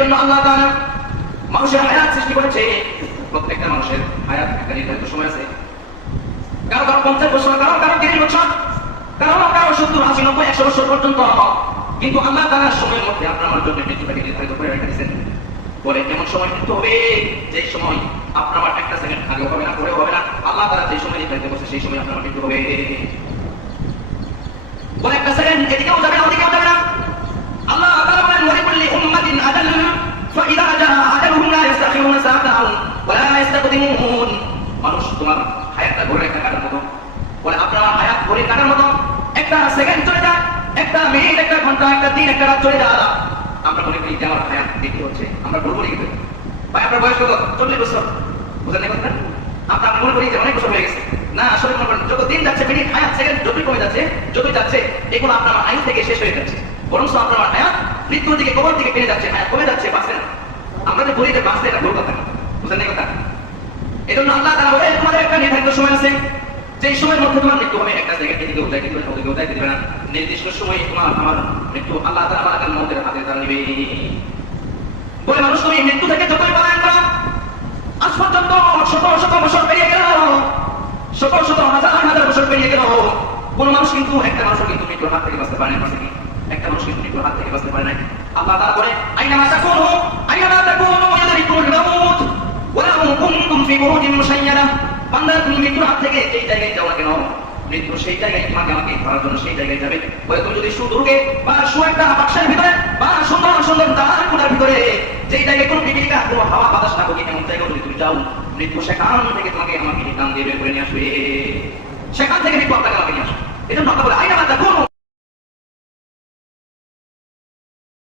জন্য আল্লাহ তাআলা মানুষের হায়াত সৃষ্টি করেছে। প্রত্যেকটা মানুষের হায়াত একটা নির্ধারিত সময় আছে। কারো 50 বছর, কারো 30 বছর, কারো 70, 80, 90, 100 বছর পর্যন্ত। কিন্তু আল্লাহ তাআলা সময়ের মধ্যে আপনার আমার জন্য মৃত্যুটাকে নির্ধারিত করে রেখেছেন। বলে এমন সময় মৃত্যু হবে যে সময় আপনার আমার একটা সেকেন্ড আগেও হবে না, পরেও হবে না। আল্লাহ তাআলা যে সময় নির্ধারিত করেছে সেই সময় আপনার মৃত্যু হবে। বলে একটা সেকেন্ড এদিকেও যাবে না, ওদিকেও যাবে না। আল্লাহ তাআলা বলেন ওয়ালিকুল্লি উম্মাতিন আজাল ফাইদা জাআ আজালুহুম লা ইস্তাখিরুনা সাআতান ওয়া লা ইস্তাকদিমুন। মানুষ তোমার হায়াতটা ধরে রাখার কাটার মতো, বলে আপনার হায়াত ধরে কাটার মতো একটা সেকেন্ড চলে যায়, একটা মিনিট, একটা ঘন্টা, একটা দিন, একটা রাত চলে যায়। আমরা মনে করি যে আমার হায়াত দেখতে হচ্ছে, আমরা ভুল করি। ভাই আপনার বয়স কত? 40 বছর, বুঝলেন কথা? আমরা মনে করি যে অনেক বছর হয়ে গেছে। না, আসলে মনে করেন যত দিন যাচ্ছে, মিনিট, হায়াত, সেকেন্ড যতই কমে যাচ্ছে, যতই যাচ্ছে, এগুলো আপনার আয়ু থেকে শেষ হয়ে যাচ্ছে। বরং আপনার হায়াত মৃত্যুর দিকে, কবর দিকে টেনে যাচ্ছে, হায়াত কমে যাচ্ছে, বাঁচে না। আমরা যে বলি যে বাঁচতে, এটা ভুল কথা, বুঝলেন কথা? এই জন্য আল্লাহ তাআলা বলে তোমাদের একটা নির্ধারিত সময় আছে, যে সময়ের মধ্যে তোমার মৃত্যু হবে। একটা জায়গা থেকে উঠাই দিবে না, ওদিকে উঠাই দিবে না। নির্দিষ্ট সময়ে তোমার আমার মৃত্যু আল্লাহ তাআলা মালাকুল মউতের হাতে তারা নিবে। বলে মানুষ তুমি মৃত্যু থেকে যতই পলায়ন করো, আজ পর্যন্ত শত শত বছর পেরিয়ে গেল, শত শত হাজার হাজার বছর পেরিয়ে গেল, কোন মানুষ কিন্তু, একটা মানুষ কিন্তু মৃত্যুর হাত থেকে বাঁচতে পারে না। একটা মানুষ কিন্তু মৃত্যুর হাত থেকে বাঁচতে পারে না। আল্লাহ তাআলা বলে আইনামা তাকুনু ইউদরিকুল মাউত ওয়ালাউ কুনতুম ফি বুরুজিন মুশাইয়াদা। বান্দা তুমি মৃত্যুর হাত থেকে যেই জায়গায় যাও না কেন, মৃত্যু সেই জায়গায় তোমাকে আমাকে ধরার জন্য সেই জায়গায় যাবে। বলে তুমি যদি সুদুর্গে বা একটা বাক্সের ভিতরে বা সুন্দর সুন্দর দালান কোঠার ভিতরে, যেই জায়গায় কোনো বিবিকা, কোনো হাওয়া বাতাস না থাকে, এমন জায়গায় যদি তুমি যাও, মৃত্যু সেখান থেকে তোমাকে আমাকে টান দিয়ে বের করে নিয়ে আসবে। সেখান থেকে মৃত্যু আপনাকে আমাকে নিয়ে আসবে। এই জন্য কথা বলে আইনামা তাকুনু